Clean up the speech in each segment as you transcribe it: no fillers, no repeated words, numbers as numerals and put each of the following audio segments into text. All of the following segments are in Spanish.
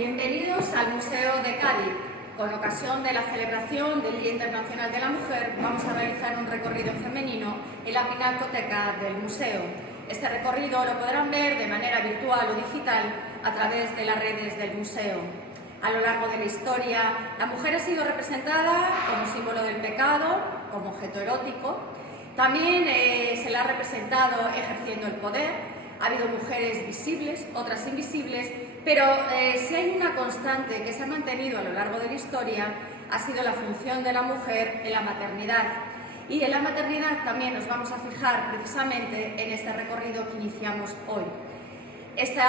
Bienvenidos al Museo de Cádiz. Con ocasión de la celebración del Día Internacional de la Mujer, vamos a realizar un recorrido femenino en la pinacoteca del museo. Este recorrido lo podrán ver de manera virtual o digital a través de las redes del museo. A lo largo de la historia, la mujer ha sido representada como símbolo del pecado, como objeto erótico. También se la ha representado ejerciendo el poder. Ha habido mujeres visibles, otras invisibles, pero si hay una constante que se ha mantenido a lo largo de la historia, ha sido la función de la mujer en la maternidad. Y en la maternidad también nos vamos a fijar precisamente en este recorrido que iniciamos hoy. Este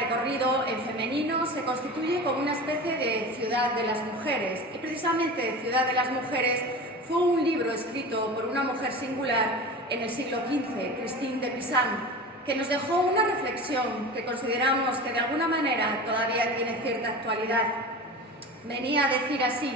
recorrido en femenino se constituye como una especie de ciudad de las mujeres, y precisamente Ciudad de las Mujeres fue un libro escrito por una mujer singular en el siglo XV, Christine de Pizan, que nos dejó una reflexión que consideramos que de alguna manera todavía tiene cierta actualidad. Venía a decir así: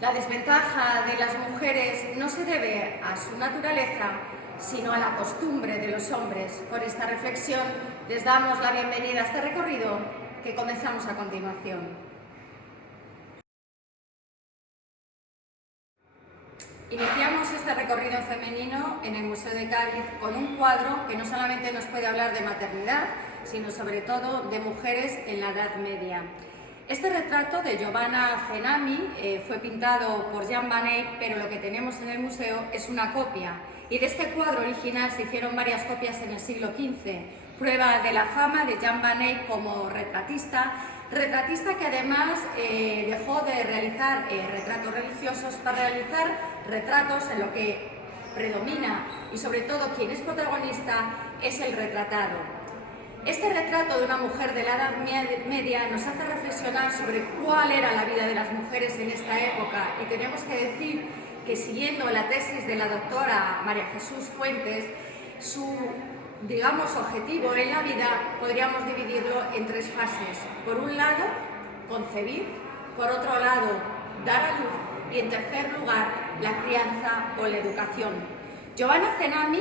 la desventaja de las mujeres no se debe a su naturaleza, sino a la costumbre de los hombres. Con esta reflexión les damos la bienvenida a este recorrido que comenzamos a continuación. Iniciamos este recorrido femenino en el Museo de Cádiz con un cuadro que no solamente nos puede hablar de maternidad, sino sobre todo de mujeres en la Edad Media. Este retrato de Giovanna Cenami fue pintado por Jean Van Eyck, pero lo que tenemos en el museo es una copia. Y de este cuadro original se hicieron varias copias en el siglo XV, prueba de la fama de Jean Van Eyck como retratista que además dejó de realizar retratos religiosos para realizar retratos en lo que predomina y sobre todo quien es protagonista es el retratado. Este retrato de una mujer de la Edad Media nos hace reflexionar sobre cuál era la vida de las mujeres en esta época, y tenemos que decir que, siguiendo la tesis de la doctora María Jesús Fuentes, su objetivo en la vida podríamos dividirlo en tres fases. Por un lado, concebir; por otro lado, dar a luz; y en tercer lugar, la crianza o la educación. Giovanna Cenami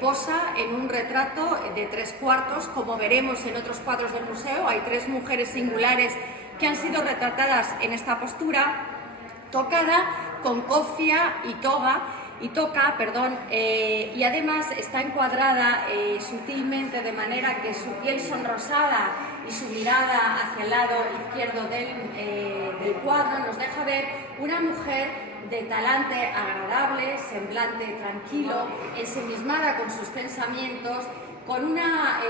posa en un retrato de 3/4, como veremos en otros cuadros del museo. Hay tres mujeres singulares que han sido retratadas en esta postura, tocada con cofia y toca, y además está encuadrada sutilmente, de manera que su piel sonrosada y su mirada hacia el lado izquierdo del cuadro nos deja ver una mujer de talante agradable, semblante tranquilo, ensimismada con sus pensamientos, con una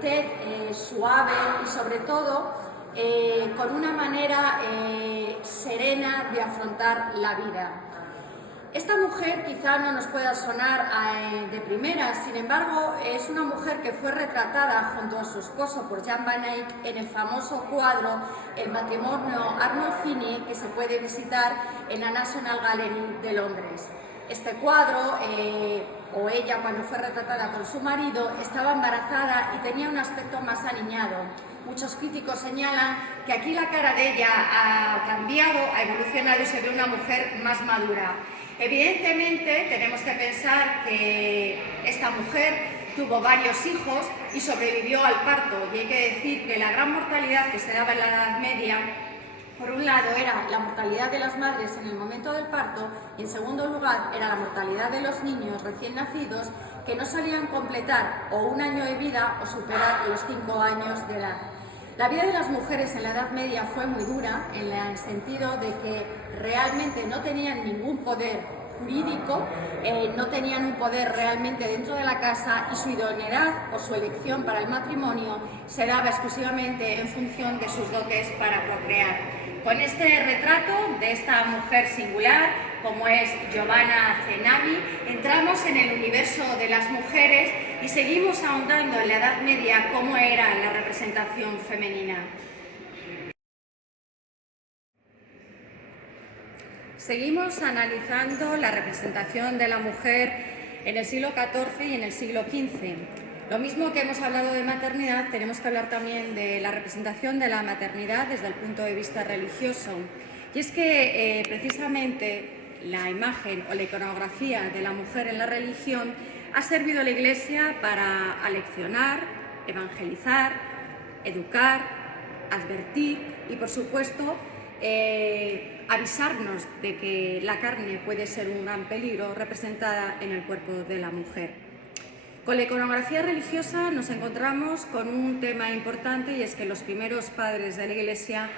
tez suave y sobre todo con una manera serena de afrontar la vida. Esta mujer quizá no nos pueda sonar de primera, sin embargo es una mujer que fue retratada junto a su esposo por Jean Van Eyck en el famoso cuadro El matrimonio Arnolfini, que se puede visitar en la National Gallery de Londres. Este cuadro, o ella cuando fue retratada con su marido, estaba embarazada y tenía un aspecto más aniñado. Muchos críticos señalan que aquí la cara de ella ha cambiado, ha evolucionado y se ve una mujer más madura. Evidentemente tenemos que pensar que esta mujer tuvo varios hijos y sobrevivió al parto, y hay que decir que la gran mortalidad que se daba en la Edad Media, por un lado era la mortalidad de las madres en el momento del parto, y en segundo lugar era la mortalidad de los niños recién nacidos que no solían completar o 1 año de vida o superar los 5 años de edad. La vida de las mujeres en la Edad Media fue muy dura, en el sentido de que realmente no tenían ningún poder jurídico, no tenían un poder realmente dentro de la casa, y su idoneidad o su elección para el matrimonio se daba exclusivamente en función de sus dotes para procrear. Con este retrato de esta mujer singular, como es Giovanna Cenami, entramos en el universo de las mujeres y seguimos ahondando en la Edad Media cómo era la representación femenina. Seguimos analizando la representación de la mujer en el siglo XIV y en el siglo XV. Lo mismo que hemos hablado de maternidad, tenemos que hablar también de la representación de la maternidad desde el punto de vista religioso. Y es que precisamente la imagen o la iconografía de la mujer en la religión ha servido a la Iglesia para aleccionar, evangelizar, educar, advertir y, por supuesto, avisarnos de que la carne puede ser un gran peligro representada en el cuerpo de la mujer. Con la iconografía religiosa nos encontramos con un tema importante, y es que los primeros padres de la Iglesia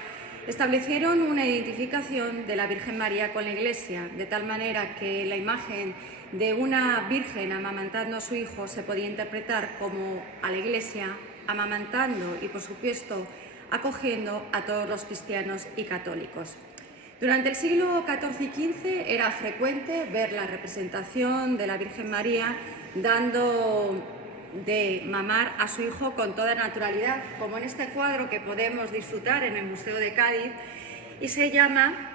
establecieron una identificación de la Virgen María con la Iglesia, de tal manera que la imagen de una virgen amamantando a su hijo se podía interpretar como a la Iglesia amamantando y, por supuesto, acogiendo a todos los cristianos y católicos. Durante el siglo XIV y XV era frecuente ver la representación de la Virgen María dando de mamar a su hijo con toda naturalidad, como en este cuadro que podemos disfrutar en el Museo de Cádiz, y se llama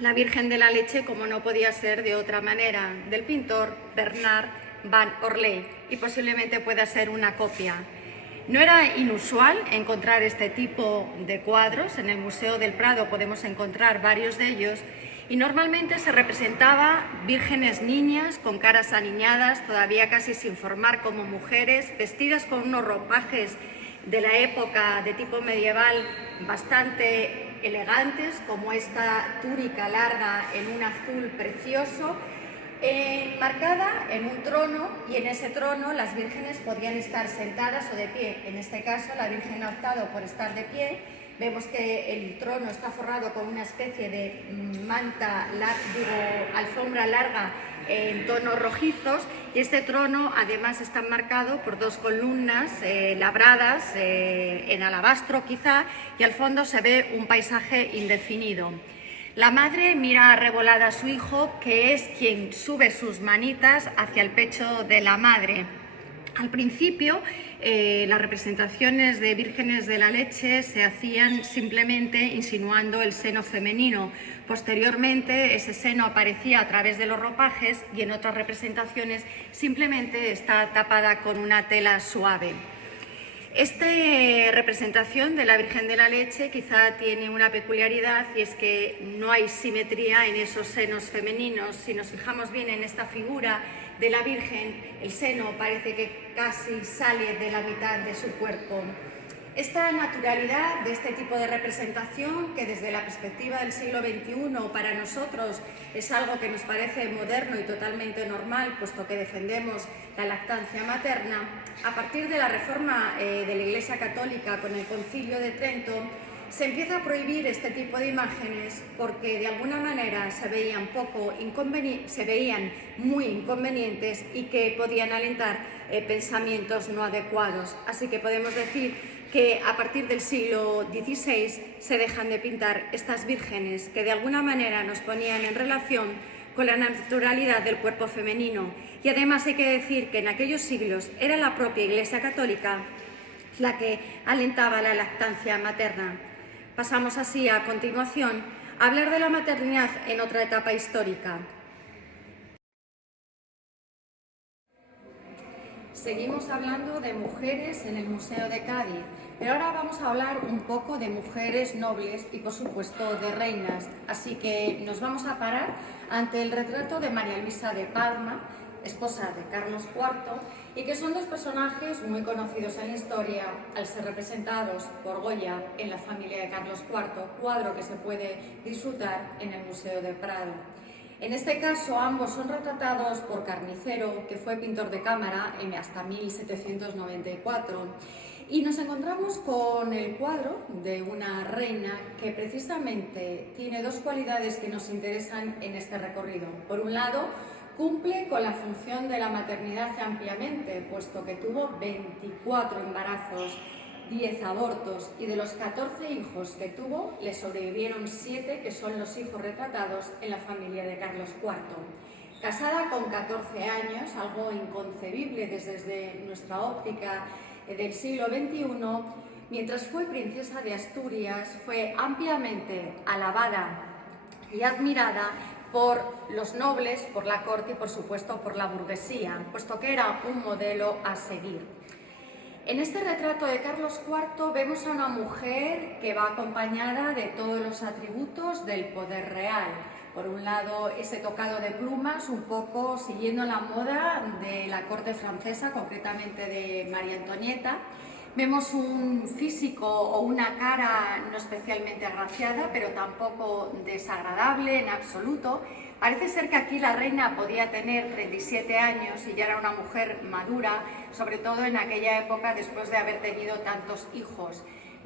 La Virgen de la Leche, como no podía ser de otra manera, del pintor Bernard van Orley, y posiblemente pueda ser una copia. No era inusual encontrar este tipo de cuadros. En el Museo del Prado podemos encontrar varios de ellos, y normalmente se representaba vírgenes niñas con caras aniñadas, todavía casi sin formar como mujeres, vestidas con unos ropajes de la época de tipo medieval bastante elegantes, como esta túnica larga en un azul precioso, marcada en un trono, y en ese trono las vírgenes podían estar sentadas o de pie. En este caso la Virgen ha optado por estar de pie. Vemos que el trono está forrado con una especie de alfombra larga en tonos rojizos, y este trono además está marcado por dos columnas labradas en alabastro quizá, y al fondo se ve un paisaje indefinido. La madre mira arrebolada a su hijo, que es quien sube sus manitas hacia el pecho de la madre. Al principio, las representaciones de vírgenes de la leche se hacían simplemente insinuando el seno femenino. Posteriormente, ese seno aparecía a través de los ropajes, y en otras representaciones simplemente está tapada con una tela suave. Esta representación de la Virgen de la Leche quizá tiene una peculiaridad, y es que no hay simetría en esos senos femeninos. Si nos fijamos bien en esta figura de la Virgen, el seno parece que casi sale de la mitad de su cuerpo. Esta naturalidad de este tipo de representación, que desde la perspectiva del siglo XXI para nosotros es algo que nos parece moderno y totalmente normal, puesto que defendemos la lactancia materna, a partir de la reforma de la Iglesia Católica con el Concilio de Trento, se empieza a prohibir este tipo de imágenes porque de alguna manera se veían muy inconvenientes y que podían alentar pensamientos no adecuados. Así que podemos decir que a partir del siglo XVI se dejan de pintar estas vírgenes que de alguna manera nos ponían en relación con la naturalidad del cuerpo femenino. Y además hay que decir que en aquellos siglos era la propia Iglesia Católica la que alentaba la lactancia materna. Pasamos así a continuación a hablar de la maternidad en otra etapa histórica. Seguimos hablando de mujeres en el Museo de Cádiz, pero ahora vamos a hablar un poco de mujeres nobles y, por supuesto, de reinas. Así que nos vamos a parar ante el retrato de María Luisa de Parma, esposa de Carlos IV, y que son dos personajes muy conocidos en la historia al ser representados por Goya en la familia de Carlos IV, cuadro que se puede disfrutar en el Museo del Prado. En este caso, ambos son retratados por Carnicero, que fue pintor de cámara hasta 1794, y nos encontramos con el cuadro de una reina que precisamente tiene dos cualidades que nos interesan en este recorrido. Por un lado, cumple con la función de la maternidad ampliamente, puesto que tuvo 24 embarazos, 10 abortos, y de los 14 hijos que tuvo, le sobrevivieron 7, que son los hijos retratados en la familia de Carlos IV. Casada con 14 años, algo inconcebible desde nuestra óptica del siglo XXI, mientras fue princesa de Asturias, fue ampliamente alabada y admirada por los nobles, por la corte y, por supuesto, por la burguesía, puesto que era un modelo a seguir. En este retrato de Carlos IV vemos a una mujer que va acompañada de todos los atributos del poder real. Por un lado, ese tocado de plumas, un poco siguiendo la moda de la corte francesa, concretamente de María Antonieta. Vemos un físico o una cara no especialmente agraciada, pero tampoco desagradable en absoluto. Parece ser que aquí la reina podía tener 37 años y ya era una mujer madura, sobre todo en aquella época después de haber tenido tantos hijos.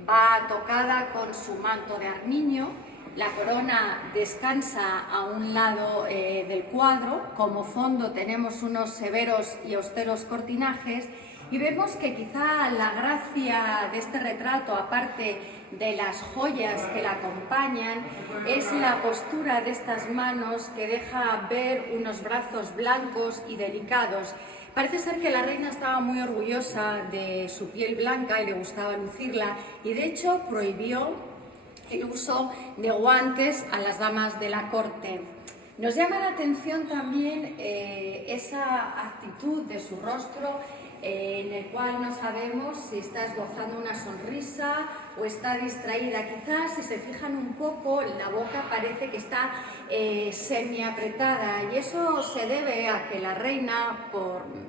Va tocada con su manto de armiño, la corona descansa a un lado del cuadro, como fondo tenemos unos severos y austeros cortinajes y vemos que quizá la gracia de este retrato, aparte de las joyas que la acompañan, es la postura de estas manos que deja ver unos brazos blancos y delicados. Parece ser que la reina estaba muy orgullosa de su piel blanca y le gustaba lucirla y de hecho prohibió el uso de guantes a las damas de la corte. Nos llama la atención también esa actitud de su rostro en el cual no sabemos si está esbozando una sonrisa o está distraída. Quizás si se fijan un poco, la boca parece que está semiapretada y eso se debe a que la reina,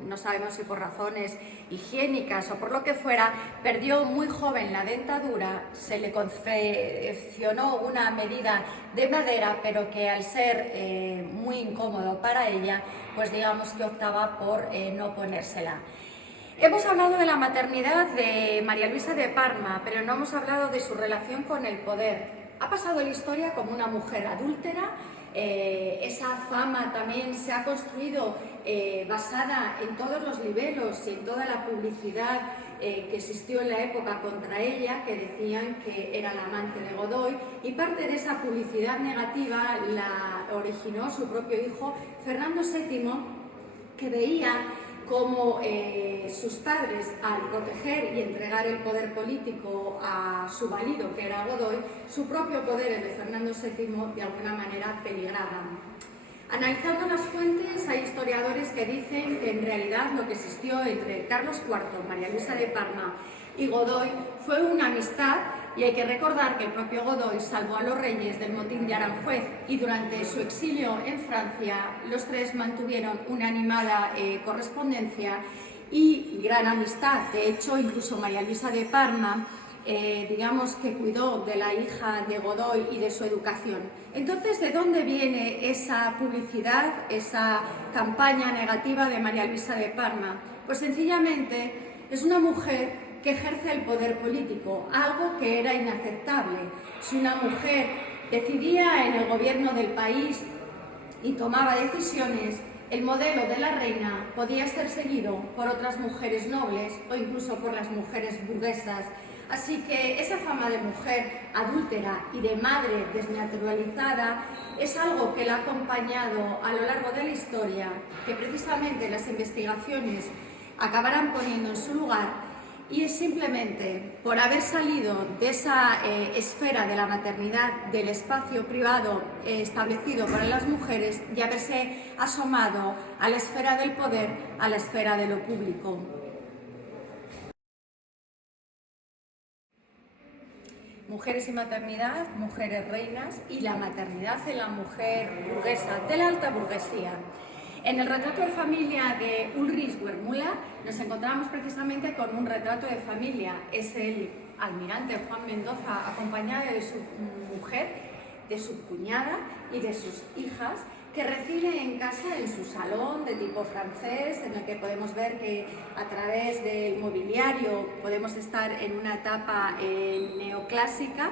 no sabemos si por razones higiénicas o por lo que fuera, perdió muy joven la dentadura, se le confeccionó una medida de madera, pero que al ser muy incómodo para ella, pues digamos que optaba por no ponérsela. Hemos hablado de la maternidad de María Luisa de Parma, pero no hemos hablado de su relación con el poder. Ha pasado en la historia como una mujer adúltera, esa fama también se ha construido basada en todos los libelos y en toda la publicidad que existió en la época contra ella, que decían que era la amante de Godoy, y parte de esa publicidad negativa la originó su propio hijo Fernando VII, que veía como sus padres, al proteger y entregar el poder político a su marido, que era Godoy, su propio poder, el de Fernando VII, de alguna manera peligraba. Analizando las fuentes, hay historiadores que dicen que en realidad lo que existió entre Carlos IV, María Luisa de Parma y Godoy fue una amistad, y hay que recordar que el propio Godoy salvó a los reyes del motín de Aranjuez y durante su exilio en Francia los tres mantuvieron una animada correspondencia y gran amistad. De hecho, incluso María Luisa de Parma digamos que cuidó de la hija de Godoy y de su educación. Entonces, ¿de dónde viene esa publicidad, esa campaña negativa de María Luisa de Parma? Pues sencillamente es una mujer que ejerce el poder político, algo que era inaceptable. Si una mujer decidía en el gobierno del país y tomaba decisiones, el modelo de la reina podía ser seguido por otras mujeres nobles o incluso por las mujeres burguesas. Así que esa fama de mujer adúltera y de madre desnaturalizada es algo que la ha acompañado a lo largo de la historia, que precisamente las investigaciones acabarán poniendo en su lugar, y es simplemente por haber salido de esa esfera de la maternidad, del espacio privado establecido para las mujeres, y haberse asomado a la esfera del poder, a la esfera de lo público. Mujeres y maternidad, mujeres reinas y la maternidad en la mujer burguesa, de la alta burguesía. En el retrato de familia de Ulrich Wermüller nos encontramos precisamente con un retrato de familia. Es el almirante Juan Mendoza acompañado de su mujer, de su cuñada y de sus hijas, que recibe en casa, en su salón de tipo francés, en el que podemos ver que a través del mobiliario podemos estar en una etapa neoclásica.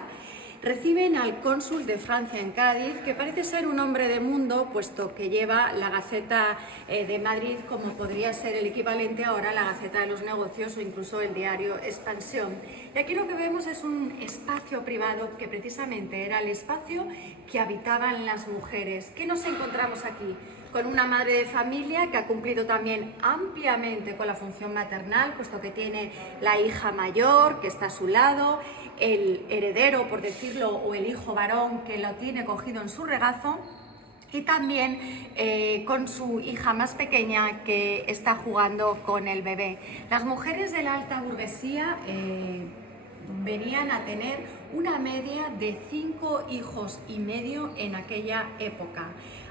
Reciben al cónsul de Francia en Cádiz, que parece ser un hombre de mundo, puesto que lleva la Gaceta de Madrid, como podría ser el equivalente ahora a la Gaceta de los Negocios o incluso el diario Expansión. Y aquí lo que vemos es un espacio privado que precisamente era el espacio que habitaban las mujeres. ¿Qué nos encontramos aquí? Con una madre de familia que ha cumplido también ampliamente con la función maternal, puesto que tiene la hija mayor que está a su lado, el heredero, por decirlo, o el hijo varón que lo tiene cogido en su regazo, y también con su hija más pequeña que está jugando con el bebé. Las mujeres de la alta burguesía venían a tener una media de 5 hijos y medio en aquella época.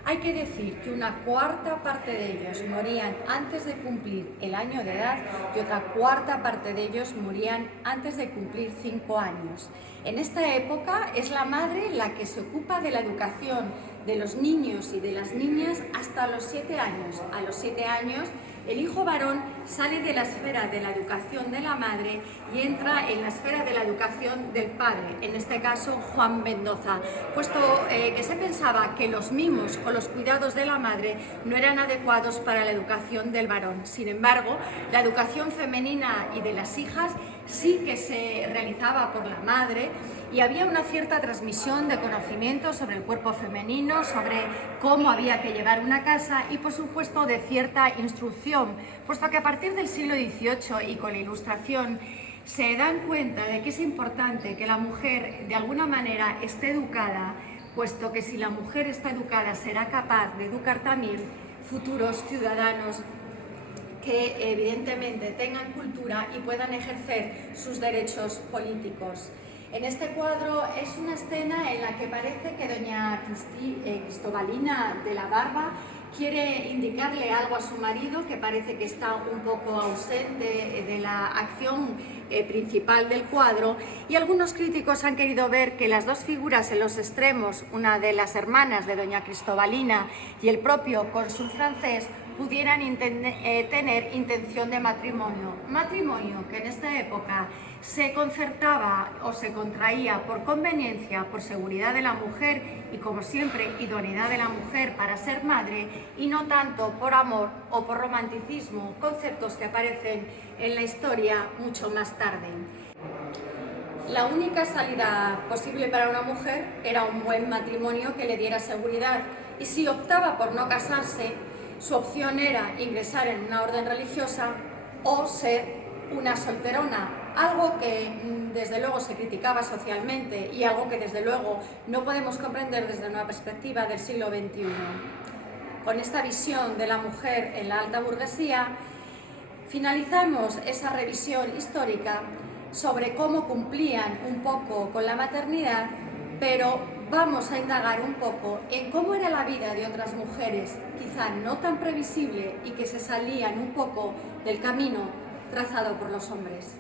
Hay que decir que una cuarta parte de ellos morían antes de cumplir el año de edad y otra cuarta parte de ellos morían antes de cumplir 5 años. En esta época es la madre la que se ocupa de la educación de los niños y de las niñas hasta los 7 años. A los 7 años el hijo varón sale de la esfera de la educación de la madre y entra en la esfera de la educación del padre, en este caso Juan Mendoza, puesto que se pensaba que los mimos o los cuidados de la madre no eran adecuados para la educación del varón. Sin embargo, la educación femenina y de las hijas sí que se realizaba por la madre y había una cierta transmisión de conocimientos sobre el cuerpo femenino, sobre cómo había que llevar una casa y por supuesto de cierta instrucción, puesto que a partir del siglo XVIII y con la Ilustración se dan cuenta de que es importante que la mujer de alguna manera esté educada, puesto que si la mujer está educada será capaz de educar también futuros ciudadanos que evidentemente tengan cultura y puedan ejercer sus derechos políticos. En este cuadro es una escena en la que parece que doña Cristobalina de la Barba quiere indicarle algo a su marido, que parece que está un poco ausente de la acción principal del cuadro, y algunos críticos han querido ver que las dos figuras en los extremos, una de las hermanas de doña Cristobalina y el propio cónsul francés, pudieran tener intención de matrimonio que en esta época se concertaba o se contraía por conveniencia, por seguridad de la mujer y, como siempre, idoneidad de la mujer para ser madre, y no tanto por amor o por romanticismo, conceptos que aparecen en la historia mucho más tarde. La única salida posible para una mujer era un buen matrimonio que le diera seguridad, y si optaba por no casarse, su opción era ingresar en una orden religiosa o ser una solterona, algo que desde luego se criticaba socialmente y algo que desde luego no podemos comprender desde una perspectiva del siglo XXI. Con esta visión de la mujer en la alta burguesía, finalizamos esa revisión histórica sobre cómo cumplían un poco con la maternidad, pero vamos a indagar un poco en cómo era la vida de otras mujeres, quizá no tan previsible y que se salían un poco del camino trazado por los hombres.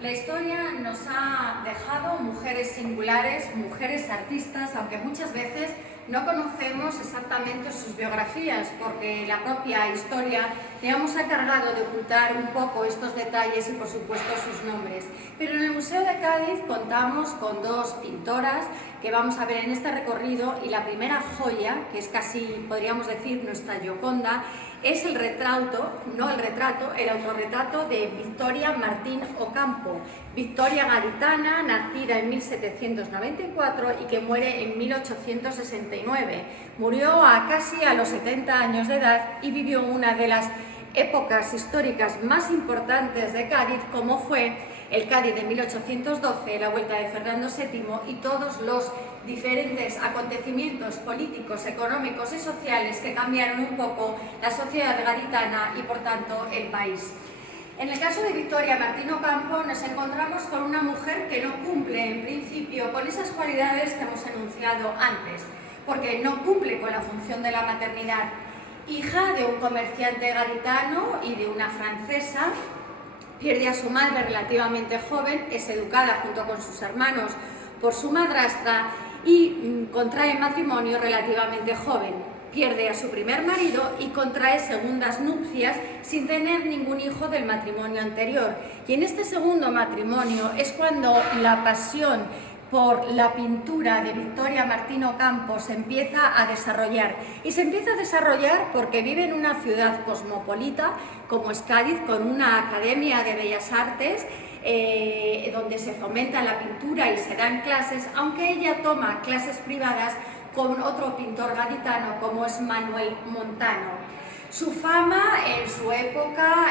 La historia nos ha dejado mujeres singulares, mujeres artistas, aunque muchas veces no conocemos exactamente sus biografías, porque la propia historia, digamos, ha cargado de ocultar un poco estos detalles y, por supuesto, sus nombres. Pero en el Museo de Cádiz contamos con dos pintoras que vamos a ver en este recorrido, y la primera joya, que es casi, podríamos decir, nuestra Gioconda, es el retrato, no el retrato, el autorretrato de Victoria Martín Ocampo, Victoria gaditana, nacida en 1794 y que muere en 1869. Murió casi a los 70 años de edad y vivió una de las épocas históricas más importantes de Cádiz, como fue el Cádiz de 1812, la vuelta de Fernando VII y todos los diferentes acontecimientos políticos, económicos y sociales que cambiaron un poco la sociedad gaditana y, por tanto, el país. En el caso de Victoria Martín Ocampo nos encontramos con una mujer que no cumple, en principio, con esas cualidades que hemos enunciado antes, porque no cumple con la función de la maternidad. Hija de un comerciante gaditano y de una francesa, pierde a su madre relativamente joven, es educada junto con sus hermanos por su madrastra y contrae matrimonio relativamente joven. Pierde a su primer marido y contrae segundas nupcias sin tener ningún hijo del matrimonio anterior. Y en este segundo matrimonio es cuando la pasión por la pintura de Victoria Martín Ocampo se empieza a desarrollar. Y se empieza a desarrollar porque vive en una ciudad cosmopolita como es Cádiz, con una academia de bellas artes donde se fomenta la pintura y se dan clases, aunque ella toma clases privadas con otro pintor gaditano como es Manuel Montano. Su fama en su época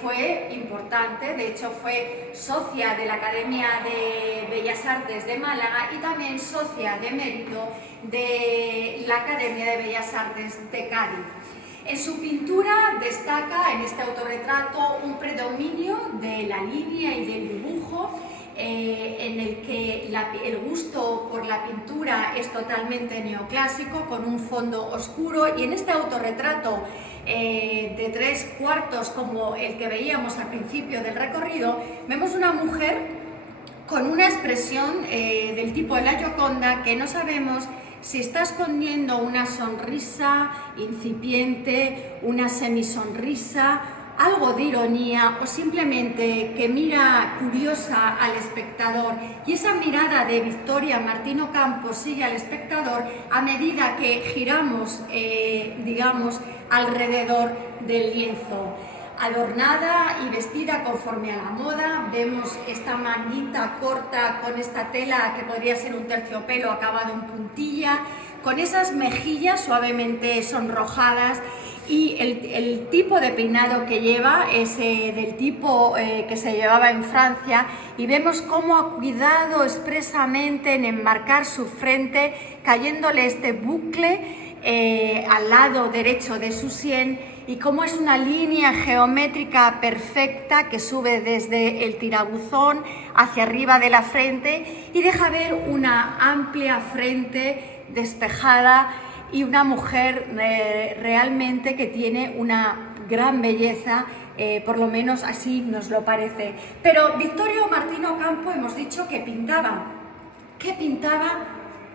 fue importante, de hecho fue socia de la Academia de Bellas Artes de Málaga y también socia de mérito de la Academia de Bellas Artes de Cádiz. En su pintura destaca en este autorretrato un predominio de la línea y del dibujo, en el que el gusto por la pintura es totalmente neoclásico, con un fondo oscuro, y en este autorretrato de 3/4 como el que veíamos al principio del recorrido, vemos una mujer con una expresión del tipo de la Gioconda, que no sabemos si está escondiendo una sonrisa incipiente, una semisonrisa, algo de ironía, o simplemente que mira curiosa al espectador, y esa mirada de Victoria Martín Ocampo sigue al espectador a medida que giramos, digamos, alrededor del lienzo. Adornada y vestida conforme a la moda, vemos esta manguita corta con esta tela que podría ser un terciopelo acabado en puntilla, con esas mejillas suavemente sonrojadas, y el tipo de peinado que lleva es del tipo que se llevaba en Francia, y vemos cómo ha cuidado expresamente en enmarcar su frente, cayéndole este bucle al lado derecho de su sien, y cómo es una línea geométrica perfecta que sube desde el tirabuzón hacia arriba de la frente y deja ver una amplia frente despejada, y una mujer realmente que tiene una gran belleza, por lo menos así nos lo parece. Pero Victoria Martín Ocampo hemos dicho que pintaba. ¿Qué pintaba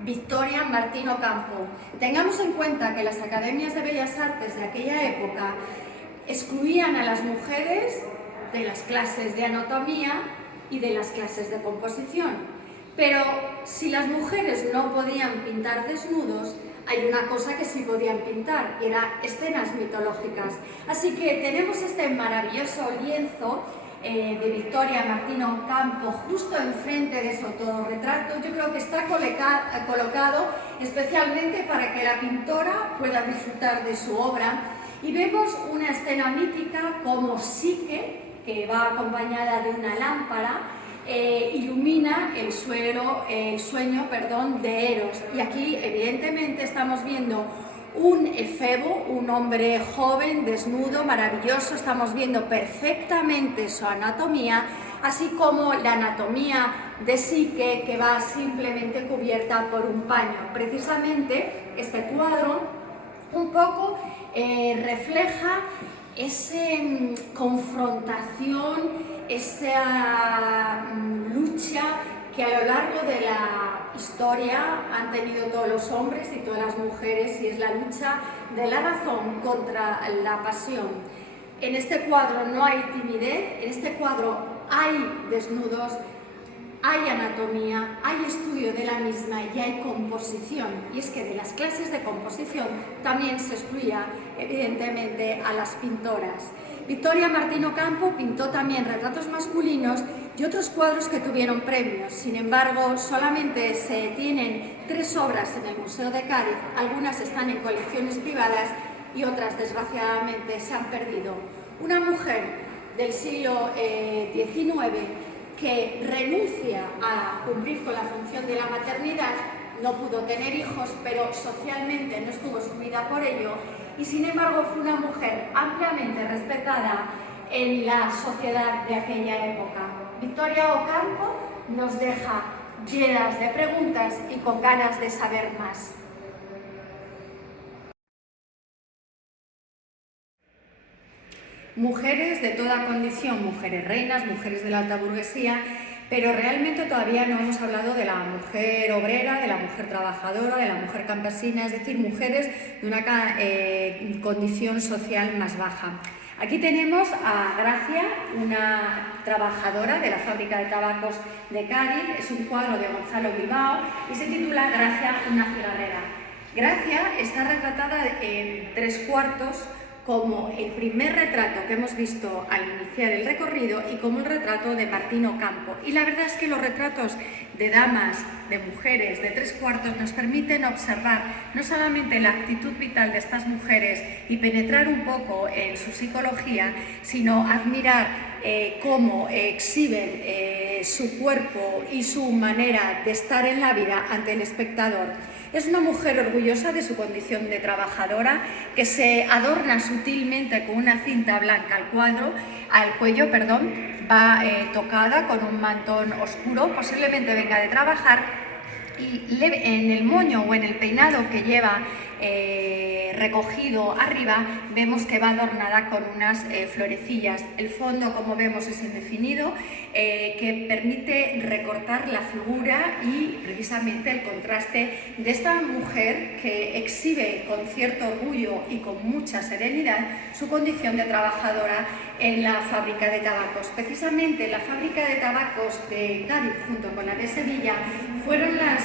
Victoria Martín Ocampo? Tengamos en cuenta que las academias de Bellas Artes de aquella época excluían a las mujeres de las clases de anatomía y de las clases de composición. Pero si las mujeres no podían pintar desnudos, hay una cosa que sí podían pintar, y era escenas mitológicas. Así que tenemos este maravilloso lienzo de Victoria Martín Ocampo justo enfrente de su autorretrato. Yo creo que está colocado especialmente para que la pintora pueda disfrutar de su obra, y vemos una escena mítica como Psique, que va acompañada de una lámpara, ilumina el sueño de Eros. Y aquí evidentemente estamos viendo un efebo, un hombre joven, desnudo, maravilloso. Estamos viendo perfectamente su anatomía, así como la anatomía de Psique, que va simplemente cubierta por un paño. Precisamente este cuadro un poco refleja esa confrontación, esa lucha que a lo largo de la historia han tenido todos los hombres y todas las mujeres, y es la lucha de la razón contra la pasión. En este cuadro no hay timidez, en este cuadro hay desnudos, hay anatomía, hay estudio de la misma y hay composición. Y es que de las clases de composición también se excluía evidentemente a las pintoras. Victoria Martín Ocampo pintó también retratos masculinos y otros cuadros que tuvieron premios. Sin embargo, solamente se tienen 3 obras en el Museo de Cádiz, algunas están en colecciones privadas y otras desgraciadamente se han perdido. Una mujer del siglo XIX que renuncia a cumplir con la función de la maternidad, no pudo tener hijos, pero socialmente no estuvo sumida por ello, y sin embargo fue una mujer ampliamente respetada en la sociedad de aquella época. Victoria Ocampo nos deja llenas de preguntas y con ganas de saber más. Mujeres de toda condición, mujeres reinas, mujeres de la alta burguesía, pero realmente todavía no hemos hablado de la mujer obrera, de la mujer trabajadora, de la mujer campesina, es decir, mujeres de una condición social más baja. Aquí tenemos a Gracia, una trabajadora de la fábrica de tabacos de Cádiz. Es un cuadro de Gonzalo Bilbao y se titula Gracia, una cigarrera. Gracia está retratada en 3/4 como el primer retrato que hemos visto al iniciar el recorrido y como el retrato de Martín Ocampo. Y la verdad es que los retratos de damas, de mujeres, de 3/4 nos permiten observar no solamente la actitud vital de estas mujeres y penetrar un poco en su psicología, sino admirar cómo exhiben su cuerpo y su manera de estar en la vida ante el espectador. Es una mujer orgullosa de su condición de trabajadora, que se adorna sutilmente con una cinta blanca al cuello, va tocada con un mantón oscuro, posiblemente venga de trabajar, y en el moño o en el peinado que lleva recogido arriba, vemos que va adornada con unas florecillas. El fondo, como vemos, es indefinido, que permite recortar la figura y precisamente el contraste de esta mujer que exhibe con cierto orgullo y con mucha serenidad su condición de trabajadora en la fábrica de tabacos. Precisamente la fábrica de tabacos de Cádiz, junto con la de Sevilla, fueron las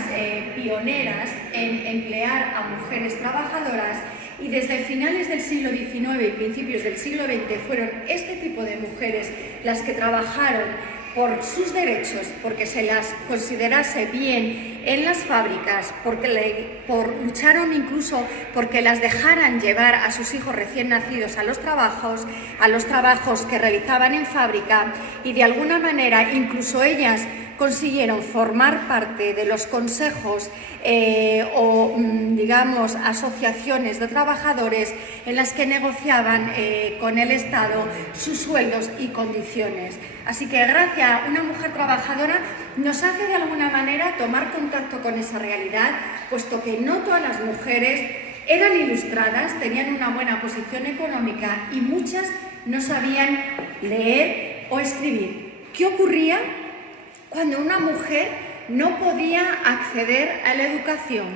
pioneras en emplear a mujeres trabajadoras, y desde finales del siglo XIX y principios del siglo XX fueron este tipo de mujeres las que trabajaron por sus derechos, porque se las considerase bien en las fábricas, lucharon incluso porque las dejaran llevar a sus hijos recién nacidos a los trabajos que realizaban en fábrica, y de alguna manera incluso ellas consiguieron formar parte de los consejos digamos asociaciones de trabajadores en las que negociaban con el Estado sus sueldos y condiciones. Así que Gracia, una mujer trabajadora, nos hace de alguna manera tomar contacto con esa realidad, puesto que no todas las mujeres eran ilustradas, tenían una buena posición económica y muchas no sabían leer o escribir. ¿Qué ocurría cuando una mujer no podía acceder a la educación?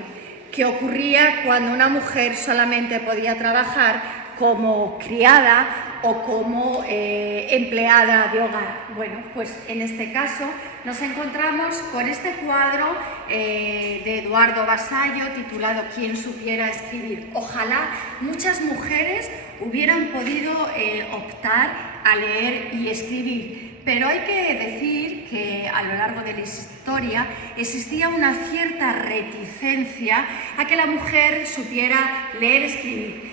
¿Qué ocurría cuando una mujer solamente podía trabajar como criada o como empleada de hogar? Bueno, pues en este caso nos encontramos con este cuadro de Eduardo Vasallo titulado ¿Quién supiera escribir? Ojalá muchas mujeres hubieran podido optar a leer y escribir. Pero hay que decir que a lo largo de la historia existía una cierta reticencia a que la mujer supiera leer y escribir.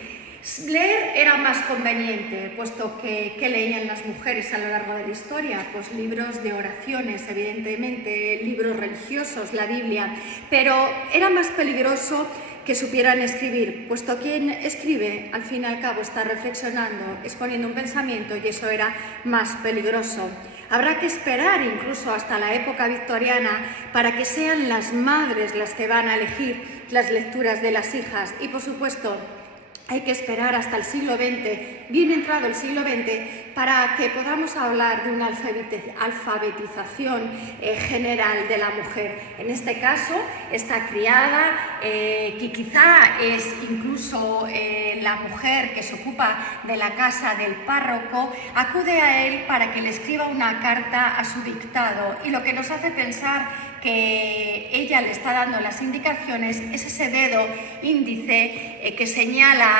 Leer era más conveniente, puesto que ¿qué leían las mujeres a lo largo de la historia? Pues libros de oraciones, evidentemente, libros religiosos, la Biblia, pero era más peligroso que supieran escribir, puesto quien escribe, al fin y al cabo, está reflexionando, exponiendo un pensamiento, y eso era más peligroso. Habrá que esperar incluso hasta la época victoriana para que sean las madres las que van a elegir las lecturas de las hijas, y por supuesto hay que esperar hasta el siglo XX, bien entrado el siglo XX, para que podamos hablar de una alfabetización general de la mujer. En este caso, esta criada, que quizá es incluso la mujer que se ocupa de la casa del párroco, acude a él para que le escriba una carta a su dictado, y lo que nos hace pensar que ella le está dando las indicaciones es ese dedo índice que señala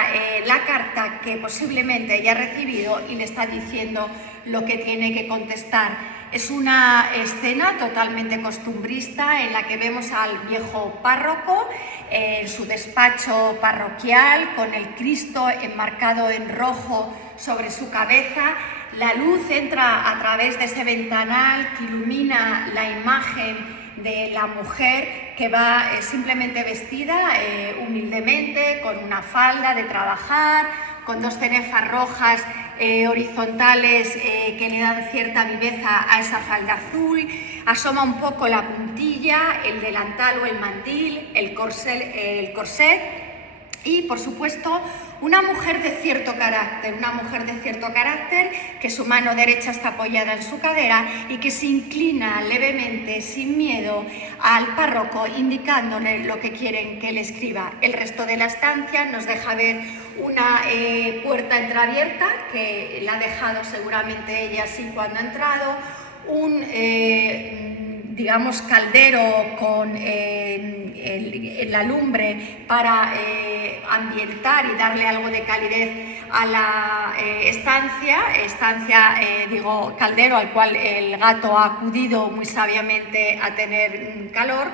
la carta que posiblemente haya recibido y le está diciendo lo que tiene que contestar. Es una escena totalmente costumbrista en la que vemos al viejo párroco en su despacho parroquial con el Cristo enmarcado en rojo sobre su cabeza. La luz entra a través de ese ventanal que ilumina la imagen de la mujer que va simplemente vestida humildemente, con una falda de trabajar, con dos cenefas rojas horizontales que le dan cierta viveza a esa falda azul. Asoma un poco la puntilla, el delantal o el mandil, el corset y, por supuesto, una mujer de cierto carácter, que su mano derecha está apoyada en su cadera y que se inclina levemente, sin miedo, al párroco, indicándole lo que quieren que le escriba. El resto de la estancia nos deja ver una puerta entreabierta, que la ha dejado seguramente ella así cuando ha entrado, digamos, caldero con la lumbre para ambientar y darle algo de calidez a la caldero al cual el gato ha acudido muy sabiamente a tener calor.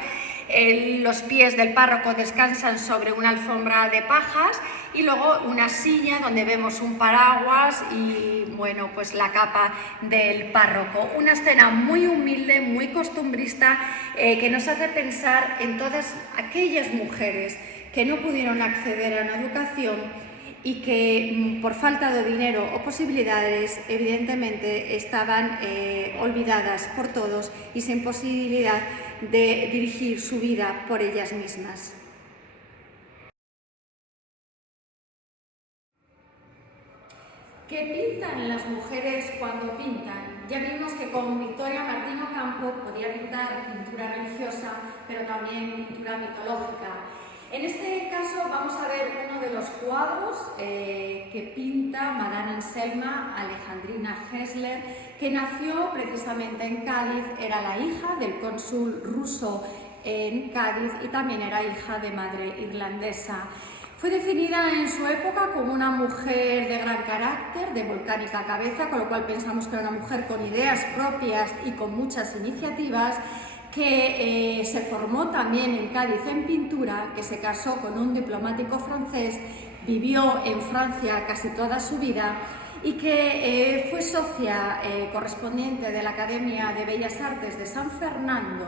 Los pies del párroco descansan sobre una alfombra de pajas y luego una silla donde vemos un paraguas y bueno, pues la capa del párroco. Una escena muy humilde, muy costumbrista, que nos hace pensar en todas aquellas mujeres que no pudieron acceder a una educación y que por falta de dinero o posibilidades evidentemente estaban olvidadas por todos y sin posibilidad de dirigir su vida por ellas mismas. ¿Qué pintan las mujeres cuando pintan? Ya vimos que con Victoria Martín Ocampo podía pintar pintura religiosa, pero también pintura mitológica. En este caso vamos a ver uno de los cuadros que pinta Madame Anselma Alejandrina Hessler, que nació precisamente en Cádiz, era la hija del cónsul ruso en Cádiz y también era hija de madre irlandesa. Fue definida en su época como una mujer de gran carácter, de volcánica cabeza, con lo cual pensamos que era una mujer con ideas propias y con muchas iniciativas, que se formó también en Cádiz en pintura, que se casó con un diplomático francés, vivió en Francia casi toda su vida y que fue socia correspondiente de la Academia de Bellas Artes de San Fernando,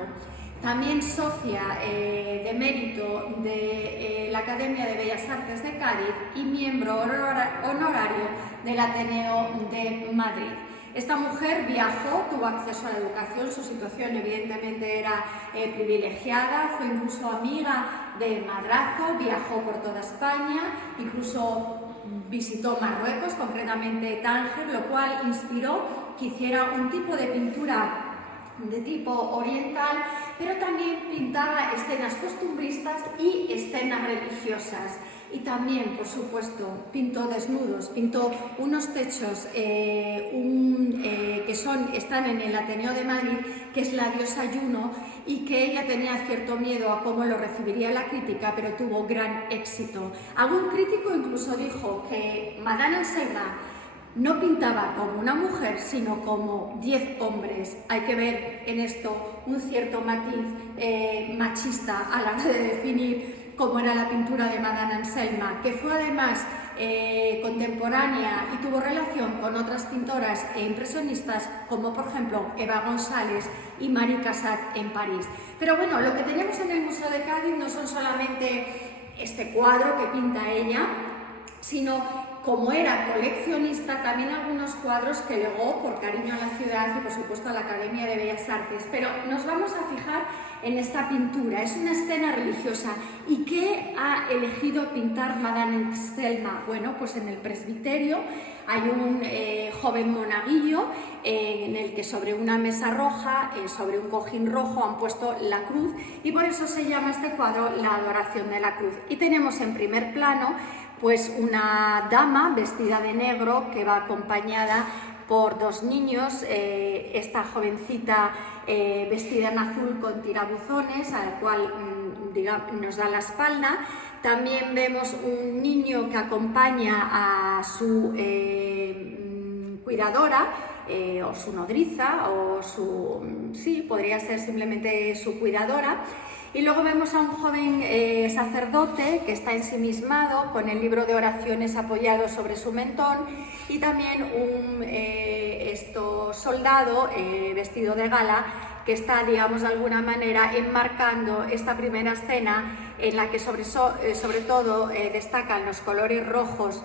también socia de mérito de la Academia de Bellas Artes de Cádiz y miembro honorario del Ateneo de Madrid. Esta mujer viajó, tuvo acceso a la educación, su situación evidentemente era privilegiada, fue incluso amiga de Madrazo, viajó por toda España, incluso visitó Marruecos, concretamente Tánger, lo cual inspiró que hiciera un tipo de pintura de tipo oriental, pero también pintaba escenas costumbristas y escenas religiosas. Y también, por supuesto, pintó desnudos, pintó unos techos que están en el Ateneo de Madrid, que es la diosa Juno, y que ella tenía cierto miedo a cómo lo recibiría la crítica, pero tuvo gran éxito. Algún crítico incluso dijo que Madame Anselma no pintaba como una mujer, sino como 10 hombres. Hay que ver en esto un cierto matiz machista a la hora de definir cómo era la pintura de Madame Anselma, que fue además contemporánea y tuvo relación con otras pintoras e impresionistas, como por ejemplo Eva González y Marie Cassatt en París. Pero bueno, lo que tenemos en el Museo de Cádiz no son solamente este cuadro que pinta ella, sino, como era coleccionista, también algunos cuadros que legó por cariño a la ciudad y por supuesto a la Academia de Bellas Artes. Pero nos vamos a fijar en esta pintura, es una escena religiosa. ¿Y qué ha elegido pintar Madame Anselma? Bueno, pues en el presbiterio hay un joven monaguillo en el que sobre una mesa roja, sobre un cojín rojo han puesto la cruz, y por eso se llama este cuadro La adoración de la cruz. Y tenemos en primer plano pues una dama vestida de negro que va acompañada por 2 niños, esta jovencita vestida en azul con tirabuzones, al cual nos da la espalda. También vemos un niño que acompaña a su cuidadora, o su nodriza, o sí, podría ser simplemente su cuidadora. Y luego vemos a un joven sacerdote que está ensimismado con el libro de oraciones apoyado sobre su mentón, y también un soldado vestido de gala que está, digamos, de alguna manera enmarcando esta primera escena en la que sobre todo destacan los colores rojos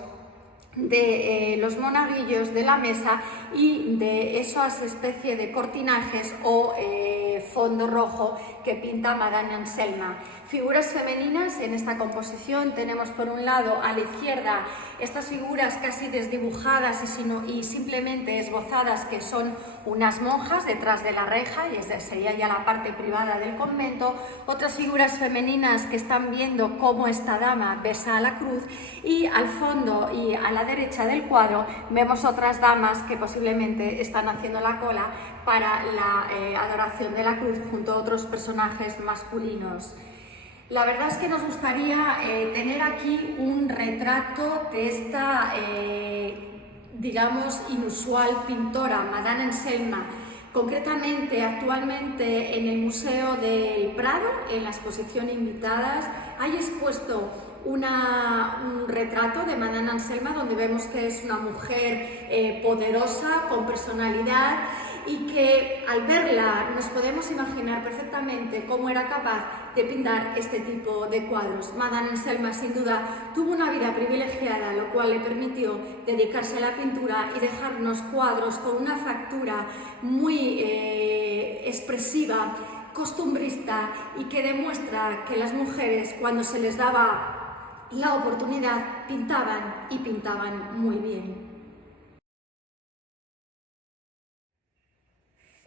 de los monaguillos de la mesa y de esas especies de cortinajes o fondo rojo que pinta Madame Anselma. Figuras femeninas en esta composición tenemos por un lado a la izquierda estas figuras casi desdibujadas y simplemente esbozadas, que son unas monjas detrás de la reja, y esa sería ya la parte privada del convento. Otras figuras femeninas que están viendo cómo esta dama besa a la cruz, y al fondo y a la derecha del cuadro vemos otras damas que posiblemente están haciendo la cola para la adoración de la cruz junto a otros personajes masculinos. La verdad es que nos gustaría tener aquí un retrato de esta, digamos, inusual pintora, Madame Anselma. Concretamente, actualmente en el Museo del Prado, en la exposición Invitadas, hay expuesto un retrato de Madame Anselma donde vemos que es una mujer poderosa, con personalidad, y que al verla nos podemos imaginar perfectamente cómo era capaz de pintar este tipo de cuadros. Madame Anselma sin duda tuvo una vida privilegiada, lo cual le permitió dedicarse a la pintura y dejarnos cuadros con una factura muy expresiva, costumbrista, y que demuestra que las mujeres, cuando se les daba la oportunidad, pintaban y pintaban muy bien.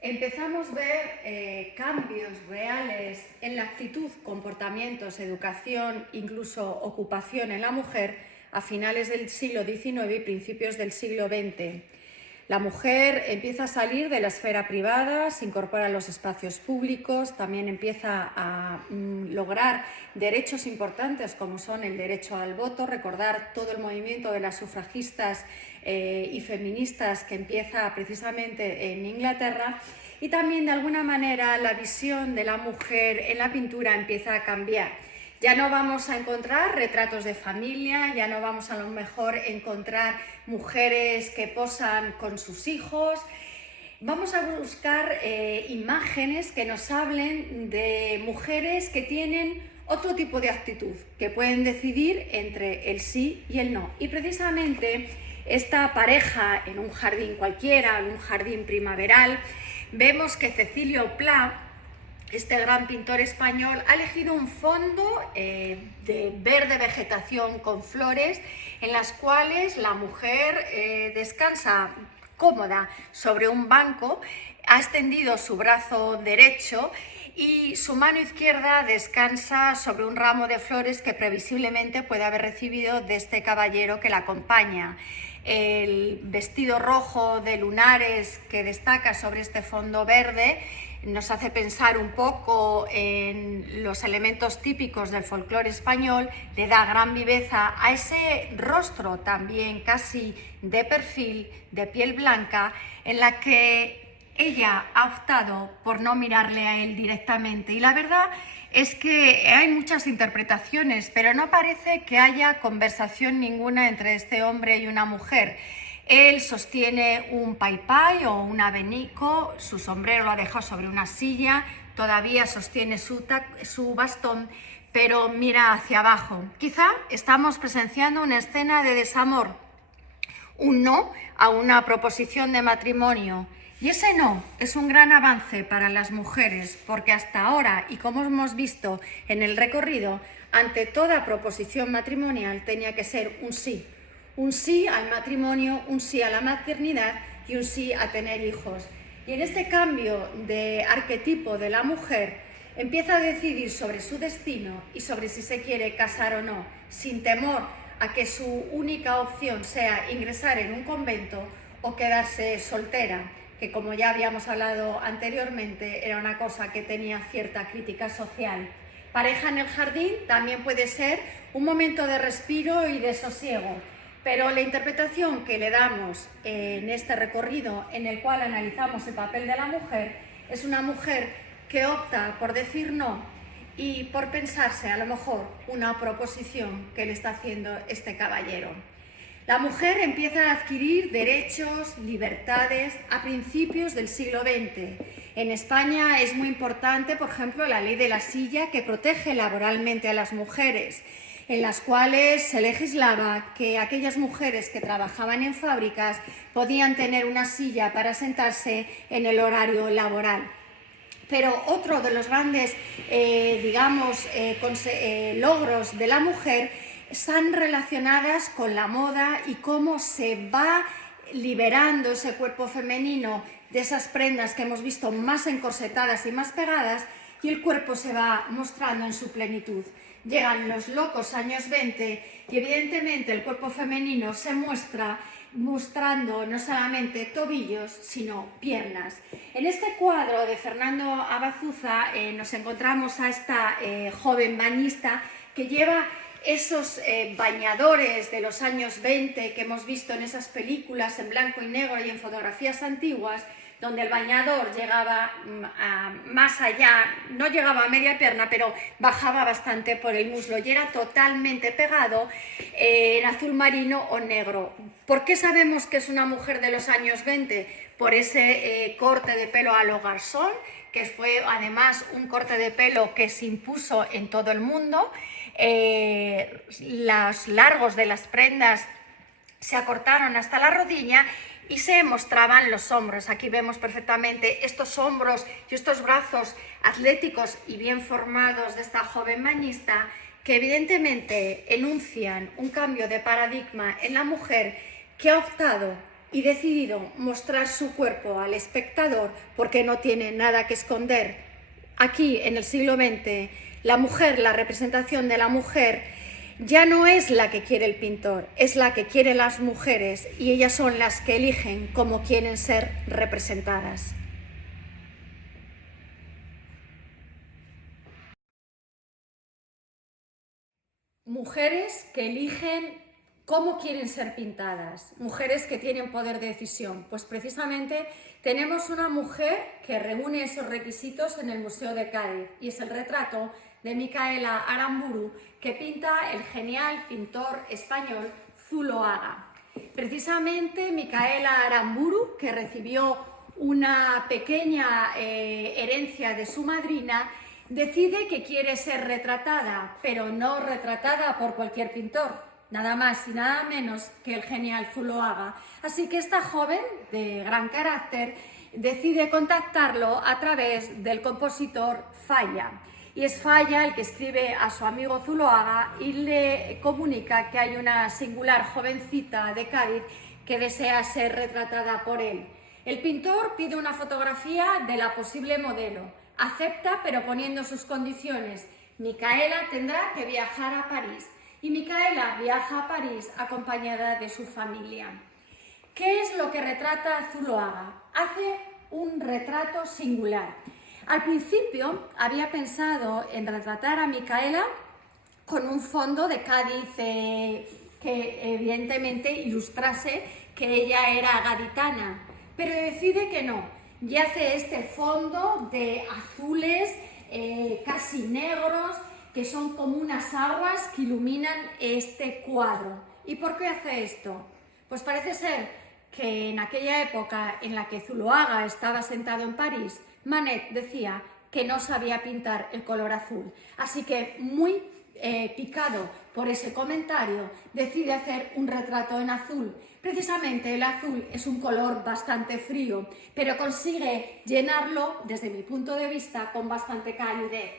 Empezamos a ver cambios reales en la actitud, comportamientos, educación, incluso ocupación en la mujer a finales del siglo XIX y principios del siglo XX. La mujer empieza a salir de la esfera privada, se incorpora a los espacios públicos, también empieza a lograr derechos importantes como son el derecho al voto, recordar todo el movimiento de las sufragistas y feministas que empieza precisamente en Inglaterra, y también de alguna manera la visión de la mujer en la pintura empieza a cambiar. Ya no vamos a encontrar retratos de familia, ya no vamos a lo mejor encontrar mujeres que posan con sus hijos. Vamos a buscar imágenes que nos hablen de mujeres que tienen otro tipo de actitud, que pueden decidir entre el sí y el no. Y precisamente esta pareja en un jardín cualquiera, en un jardín primaveral, vemos que Cecilio Pla, este gran pintor español, ha elegido un fondo de verde vegetación con flores, en las cuales la mujer descansa cómoda sobre un banco, ha extendido su brazo derecho y su mano izquierda descansa sobre un ramo de flores que previsiblemente puede haber recibido de este caballero que la acompaña. El vestido rojo de lunares que destaca sobre este fondo verde nos hace pensar un poco en los elementos típicos del folclore español, le da gran viveza a ese rostro también casi de perfil, de piel blanca, en la que ella ha optado por no mirarle a él directamente. Y la verdad es que hay muchas interpretaciones, pero no parece que haya conversación ninguna entre este hombre y una mujer. Él sostiene un paipai o un abanico, su sombrero lo ha dejado sobre una silla, todavía sostiene su bastón, pero mira hacia abajo. Quizá estamos presenciando una escena de desamor, un no a una proposición de matrimonio. Y ese no es un gran avance para las mujeres, porque hasta ahora, y como hemos visto en el recorrido, ante toda proposición matrimonial tenía que ser un sí. Un sí al matrimonio, un sí a la maternidad y un sí a tener hijos. Y en este cambio de arquetipo de la mujer, empieza a decidir sobre su destino y sobre si se quiere casar o no, sin temor a que su única opción sea ingresar en un convento o quedarse soltera, que como ya habíamos hablado anteriormente, era una cosa que tenía cierta crítica social. Pareja en el jardín también puede ser un momento de respiro y de sosiego. Pero la interpretación que le damos en este recorrido en el cual analizamos el papel de la mujer es una mujer que opta por decir no y por pensarse a lo mejor una proposición que le está haciendo este caballero. La mujer empieza a adquirir derechos, libertades a principios del siglo XX. En España es muy importante, por ejemplo, la ley de la silla que protege laboralmente a las mujeres, en las cuales se legislaba que aquellas mujeres que trabajaban en fábricas podían tener una silla para sentarse en el horario laboral. Pero otro de los grandes, logros de la mujer están relacionadas con la moda y cómo se va liberando ese cuerpo femenino de esas prendas que hemos visto más encorsetadas y más pegadas, y el cuerpo se va mostrando en su plenitud. Llegan los locos años 20 y evidentemente el cuerpo femenino se muestra mostrando no solamente tobillos, sino piernas. En este cuadro de Fernando Abazuza nos encontramos a esta joven bañista que lleva esos bañadores de los años 20 que hemos visto en esas películas en blanco y negro y en fotografías antiguas, donde el bañador llegaba más allá, no llegaba a media pierna, pero bajaba bastante por el muslo y era totalmente pegado en azul marino o negro. ¿Por qué sabemos que es una mujer de los años 20? Por ese corte de pelo a lo garzón, que fue además un corte de pelo que se impuso en todo el mundo. Los largos de las prendas se acortaron hasta la rodilla y se mostraban los hombros. Aquí vemos perfectamente estos hombros y estos brazos atléticos y bien formados de esta joven bañista, que evidentemente enuncian un cambio de paradigma en la mujer que ha optado y decidido mostrar su cuerpo al espectador porque no tiene nada que esconder. Aquí, en el siglo XX, la mujer, la representación de la mujer, ya no es la que quiere el pintor, es la que quieren las mujeres, y ellas son las que eligen cómo quieren ser representadas. Mujeres que eligen cómo quieren ser pintadas, mujeres que tienen poder de decisión. Pues precisamente tenemos una mujer que reúne esos requisitos en el Museo de Cádiz, y es el retrato de Micaela Aramburu, que pinta el genial pintor español Zuloaga. Precisamente Micaela Aramburu, que recibió una pequeña herencia de su madrina, decide que quiere ser retratada, pero no retratada por cualquier pintor, nada más y nada menos que el genial Zuloaga. Así que esta joven de gran carácter decide contactarlo a través del compositor Falla. Y es Falla el que escribe a su amigo Zuloaga y le comunica que hay una singular jovencita de Cádiz que desea ser retratada por él. El pintor pide una fotografía de la posible modelo. Acepta, pero poniendo sus condiciones. Micaela tendrá que viajar a París. Y Micaela viaja a París acompañada de su familia. ¿Qué es lo que retrata Zuloaga? Hace un retrato singular. Al principio había pensado en retratar a Micaela con un fondo de Cádiz que evidentemente ilustrase que ella era gaditana, pero decide que no, y hace este fondo de azules casi negros, que son como unas aguas que iluminan este cuadro. ¿Y por qué hace esto? Pues parece ser que en aquella época en la que Zuloaga estaba sentado en París, Manet decía que no sabía pintar el color azul. Así que, muy picado por ese comentario, decide hacer un retrato en azul. Precisamente el azul es un color bastante frío, pero consigue llenarlo, desde mi punto de vista, con bastante calidez.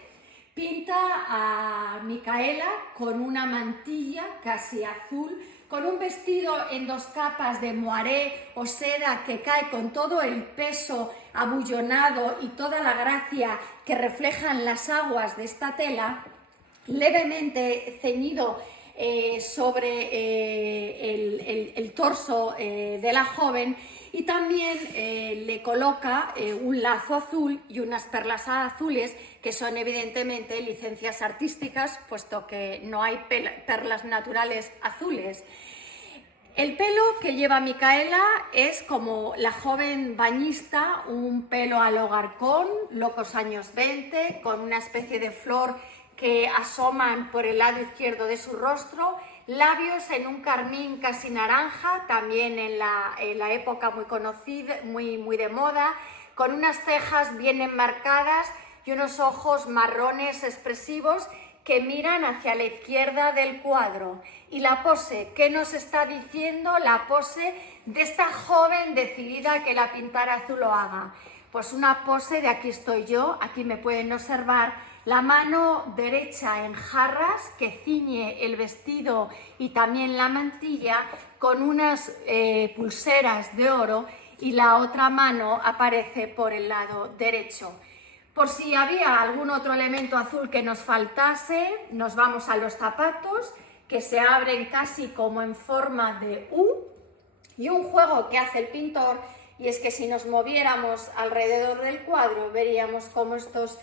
Pinta a Micaela con una mantilla casi azul, con un vestido en 2 capas de moiré o seda que cae con todo el peso abullonado y toda la gracia que reflejan las aguas de esta tela, levemente ceñido sobre el torso de la joven, y también le coloca un lazo azul y unas perlas azules, que son evidentemente licencias artísticas, puesto que no hay perlas naturales azules. El pelo que lleva Micaela es como la joven bañista, un pelo a lo Garcón, locos años 20, con una especie de flor que asoman por el lado izquierdo de su rostro, labios en un carmín casi naranja, también en la época muy conocida, muy de moda, con unas cejas bien enmarcadas y unos ojos marrones expresivos que miran hacia la izquierda del cuadro. Y la pose, ¿qué nos está diciendo la pose de esta joven decidida que la pintara Zuloaga? Pues una pose de aquí estoy yo, aquí me pueden observar, la mano derecha en jarras que ciñe el vestido y también la mantilla con unas pulseras de oro, y la otra mano aparece por el lado derecho. Por si había algún otro elemento azul que nos faltase, nos vamos a los zapatos, que se abren casi como en forma de U, y un juego que hace el pintor, y es que si nos moviéramos alrededor del cuadro veríamos cómo estos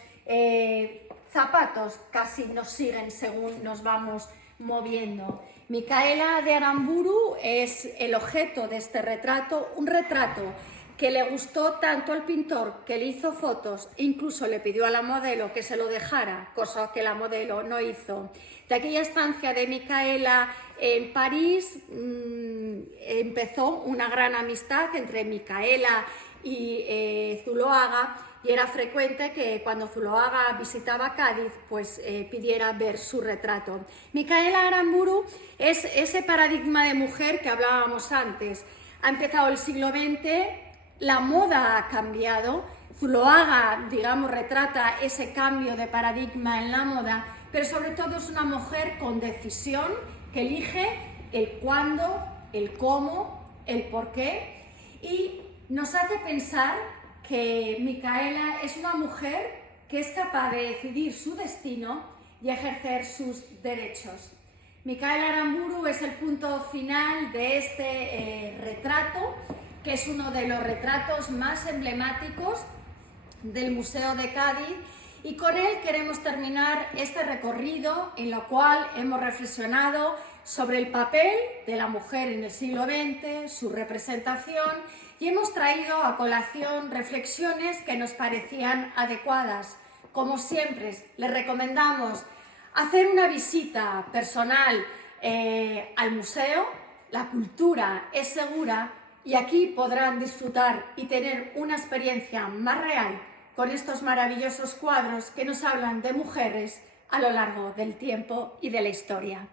zapatos casi nos siguen según nos vamos moviendo. Micaela de Aramburu es el objeto de este retrato, un retrato que le gustó tanto al pintor que le hizo fotos e incluso le pidió a la modelo que se lo dejara, cosa que la modelo no hizo. De aquella estancia de Micaela en París empezó una gran amistad entre Micaela y Zuloaga, y era frecuente que cuando Zuloaga visitaba Cádiz, pues pidiera ver su retrato. Micaela Aramburu es ese paradigma de mujer que hablábamos antes. Ha empezado el siglo XX, la moda ha cambiado, Zuloaga, digamos, retrata ese cambio de paradigma en la moda, pero sobre todo es una mujer con decisión que elige el cuándo, el cómo, el por qué, y nos hace pensar que Micaela es una mujer que es capaz de decidir su destino y ejercer sus derechos. Micaela Aramburu es el punto final de este retrato, que es uno de los retratos más emblemáticos del Museo de Cádiz, y con él queremos terminar este recorrido en lo cual hemos reflexionado sobre el papel de la mujer en el siglo XX, su representación, y hemos traído a colación reflexiones que nos parecían adecuadas. Como siempre, les recomendamos hacer una visita personal al museo. La cultura es segura y aquí podrán disfrutar y tener una experiencia más real con estos maravillosos cuadros que nos hablan de mujeres a lo largo del tiempo y de la historia.